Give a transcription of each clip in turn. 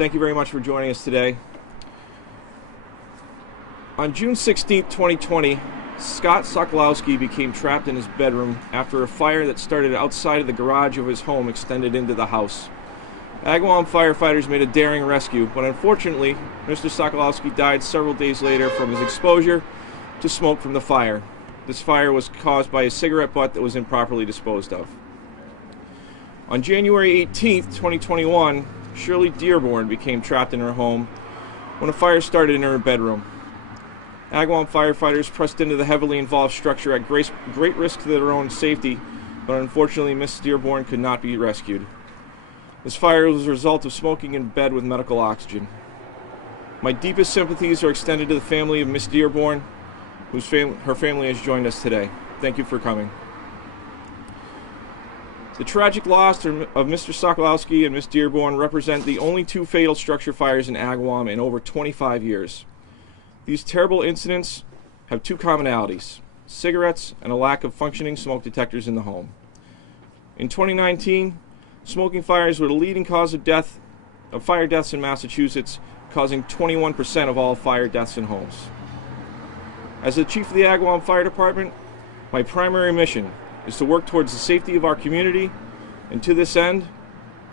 Thank you very much for joining us today. On June 16, 2020, Scott Sokolowski became trapped in his bedroom after a fire that started outside of the garage of his home extended into the house. Agawam firefighters made a daring rescue, but unfortunately, Mr. Sokolowski died several days later from his exposure to smoke from the fire. This fire was caused by a cigarette butt that was improperly disposed of. On January 18, 2021, Shirley Dearborn became trapped in her home when a fire started in her bedroom. Agawam firefighters pressed into the heavily involved structure at great risk to their own safety, but unfortunately Ms. Dearborn could not be rescued. This fire was a result of smoking in bed with medical oxygen. My deepest sympathies are extended to the family of Ms. Dearborn, her family has joined us today. Thank you for coming. The tragic loss of Mr. Sokolowski and Ms. Dearborn represent the only two fatal structure fires in Agawam in over 25 years. These terrible incidents have two commonalities: cigarettes and a lack of functioning smoke detectors in the home. In 2019, smoking fires were the leading cause of fire deaths in Massachusetts, causing 21% of all fire deaths in homes. As the chief of the Agawam Fire Department, my primary mission is to work towards the safety of our community, and to this end,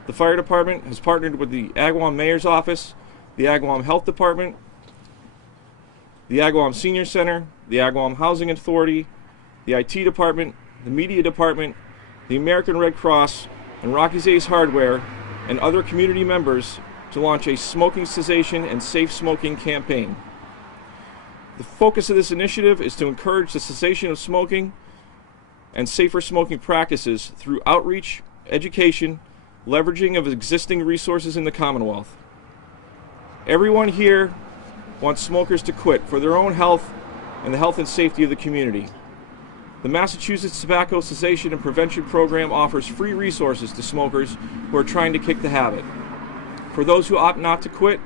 the fire department has partnered with the Agawam Mayor's Office, the Agawam Health Department, the Agawam Senior Center, the Agawam Housing Authority, the IT Department, the Media Department, the American Red Cross, and Rocky's Ace Hardware, and other community members to launch a smoking cessation and safe smoking campaign. The focus of this initiative is to encourage the cessation of smoking and safer smoking practices through outreach, education, leveraging of existing resources in the Commonwealth. Everyone here wants smokers to quit for their own health and the health and safety of the community. The Massachusetts Tobacco Cessation and Prevention Program offers free resources to smokers who are trying to kick the habit. For those who opt not to quit,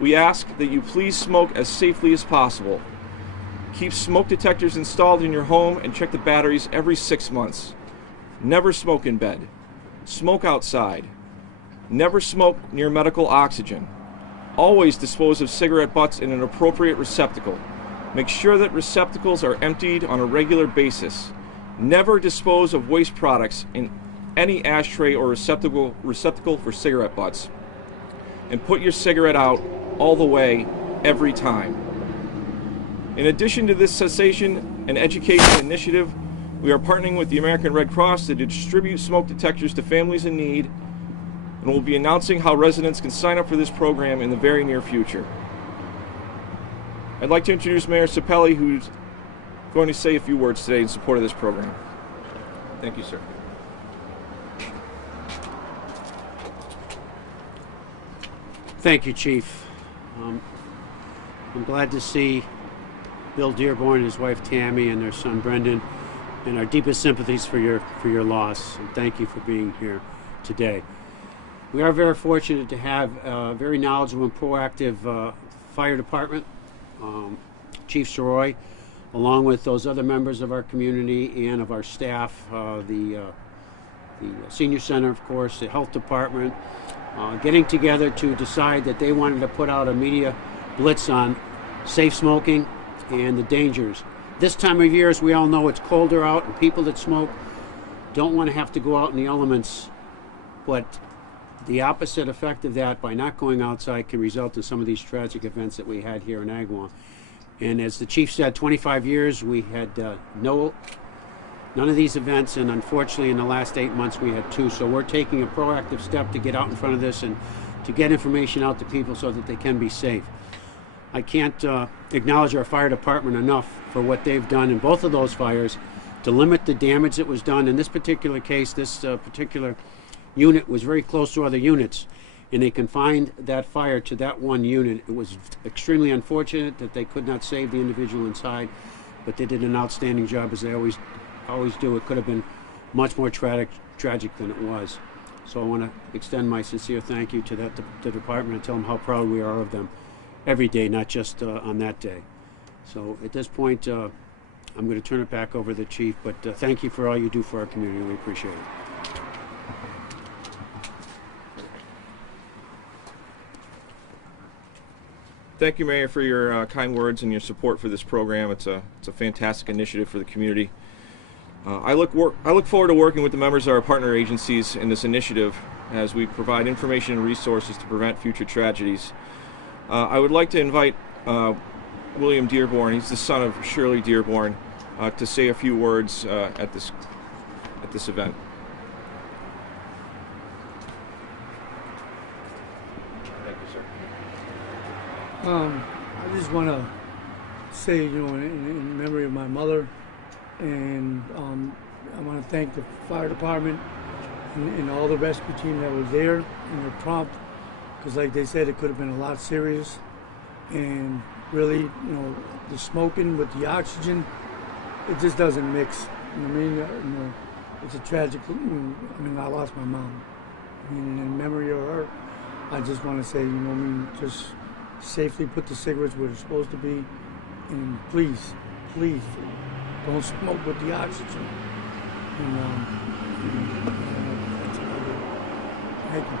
we ask that you please smoke as safely as possible. Keep smoke detectors installed in your home and check the batteries every 6 months. Never smoke in bed. Smoke outside. Never smoke near medical oxygen. Always dispose of cigarette butts in an appropriate receptacle. Make sure that receptacles are emptied on a regular basis. Never dispose of waste products in any ashtray or receptacle for cigarette butts. And put your cigarette out all the way, every time. In addition to this cessation and education initiative, we are partnering with the American Red Cross to distribute smoke detectors to families in need, and we'll be announcing how residents can sign up for this program in the very near future. I'd like to introduce Mayor Sapelli, who's going to say a few words today in support of this program. Thank you, sir. Thank you, Chief. I'm glad to see Bill Dearborn and his wife Tammy and their son Brendan, and our deepest sympathies for your loss. And thank you for being here today. We are very fortunate to have a very knowledgeable and proactive fire department. Chief Soroy, along with those other members of our community and of our staff, the senior center, of course, the health department, getting together to decide that they wanted to put out a media blitz on safe smoking and the dangers. This time of year, as we all know, it's colder out, and people that smoke don't want to have to go out in the elements, but the opposite effect of that, by not going outside, can result in some of these tragic events that we had here in Agawam. And as the chief said, 25 years we had none of these events, and unfortunately in the last 8 months we had 2. So we're taking a proactive step to get out in front of this and to get information out to people so that they can be safe. I can't acknowledge our fire department enough for what they've done in both of those fires to limit the damage that was done. In this particular case, this particular unit was very close to other units, and they confined that fire to that one unit. It was extremely unfortunate that they could not save the individual inside, but they did an outstanding job, as they always do. It could have been much more tragic than it was. So I want to extend my sincere thank you to the department and tell them how proud we are of them every day, not just on that day. So at this point, I'm going to turn it back over to the chief, but thank you for all you do for our community. We appreciate it. Thank you, Mayor, for your kind words and your support for this program. It's a fantastic initiative for the community. I look forward to working with the members of our partner agencies in this initiative as we provide information and resources to prevent future tragedies. I would like to invite William Dearborn, he's the son of Shirley Dearborn, to say a few words at this event. Thank you, sir. I just want to say, in memory of my mother, and I want to thank the fire department and all the rescue team that was there, and they're prompt, because like they said, it could have been a lot serious. And really, the smoking with the oxygen, it just doesn't mix. You know what I mean? It's a tragic. I lost my mom. In memory of her, I just want to say, just safely put the cigarettes where they're supposed to be, and please, don't smoke with the oxygen. Thank you.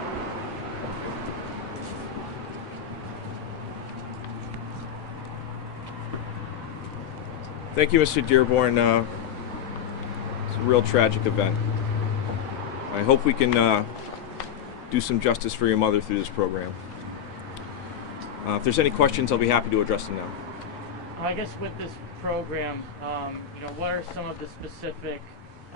Thank you, Mr. Dearborn. It's a real tragic event. I hope we can do some justice for your mother through this program. If there's any questions, I'll be happy to address them now. I guess with this program, what are some of the specific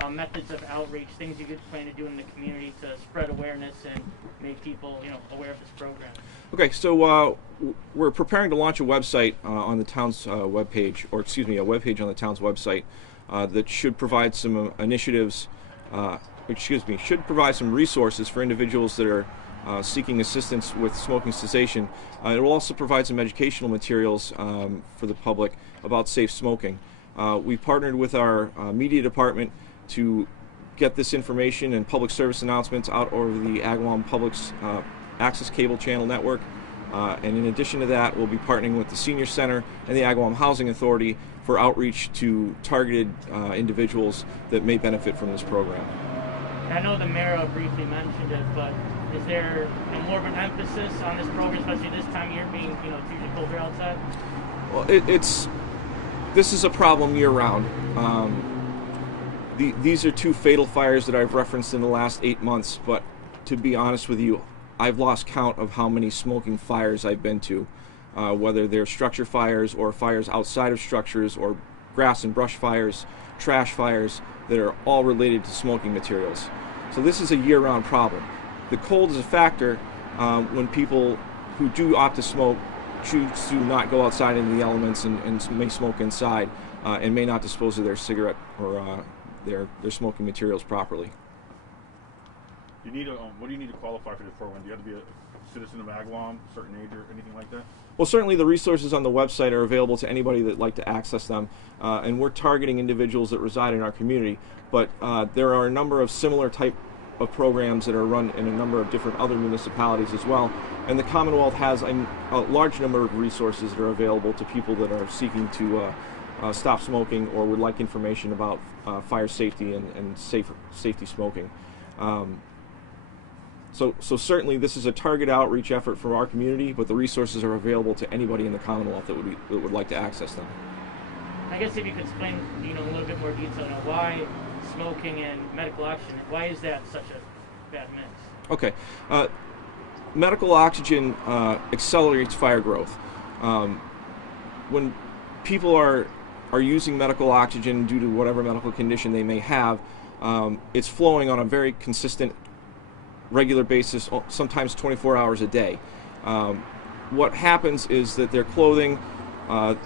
methods of outreach, things you could plan to do in the community to spread awareness and make people, aware of this program? Okay, so we're preparing to launch a website on the town's webpage, or excuse me, a webpage on the town's website that should provide some initiatives, should provide some resources for individuals that are seeking assistance with smoking cessation. It will also provide some educational materials for the public about safe smoking. We've partnered with our media department to get this information and public service announcements out over the Agawam Public's access cable channel network. And in addition to that, we'll be partnering with the Senior Center and the Agawam Housing Authority for outreach to targeted individuals that may benefit from this program. I know the mayor briefly mentioned it, but is there more of an emphasis on this program, especially this time of year being it's usually colder outside? Well, this is a problem year-round. These are two fatal fires that I've referenced in the last 8 months, but to be honest with you, I've lost count of how many smoking fires I've been to, whether they're structure fires or fires outside of structures or grass and brush fires, trash fires that are all related to smoking materials. So this is a year-round problem. The cold is a factor when people who do opt to smoke choose to not go outside into the elements and may smoke inside and may not dispose of their cigarette or their smoking materials properly. What do you need to qualify for this program? Do you have to be a citizen of Agawam, a certain age or anything like that? Well, certainly the resources on the website are available to anybody that'd like to access them, and we're targeting individuals that reside in our community, but there are a number of similar type of programs that are run in a number of different other municipalities as well, and the Commonwealth has a large number of resources that are available to people that are seeking to stop smoking or would like information about fire safety and safety smoking. So certainly this is a target outreach effort for our community, but the resources are available to anybody in the Commonwealth that would like to access them. I guess if you could explain, a little bit more detail, why smoking and medical oxygen, why is that such a bad mix? Okay. Medical oxygen accelerates fire growth. When people are using medical oxygen due to whatever medical condition they may have, it's flowing on a very consistent, regular basis, sometimes 24 hours a day. What happens is that their clothing,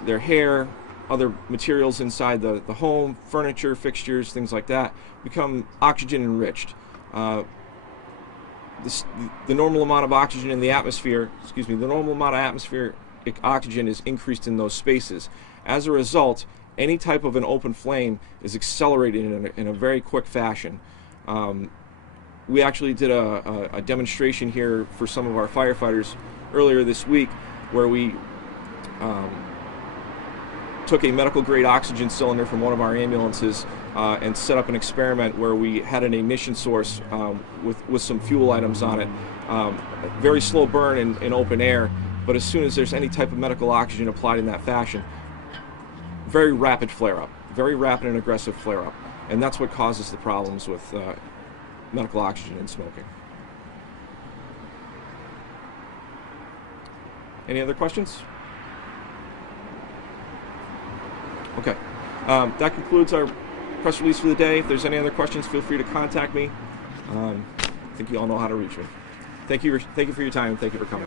their hair, other materials inside the home, furniture, fixtures, things like that, become oxygen enriched. The normal amount of oxygen in the atmosphere, the normal amount of atmospheric oxygen is increased in those spaces. As a result, any type of an open flame is accelerated in a very quick fashion. We actually did a demonstration here for some of our firefighters earlier this week where we took a medical grade oxygen cylinder from one of our ambulances and set up an experiment where we had an ignition source with some fuel items on it. Very slow burn in open air, but as soon as there's any type of medical oxygen applied in that fashion, very rapid flare-up, very rapid and aggressive flare-up. And that's what causes the problems with medical oxygen and smoking. Any other questions? Okay. That concludes our press release for the day. If there's any other questions, feel free to contact me. I think you all know how to reach me. Thank you for your time, and thank you for coming.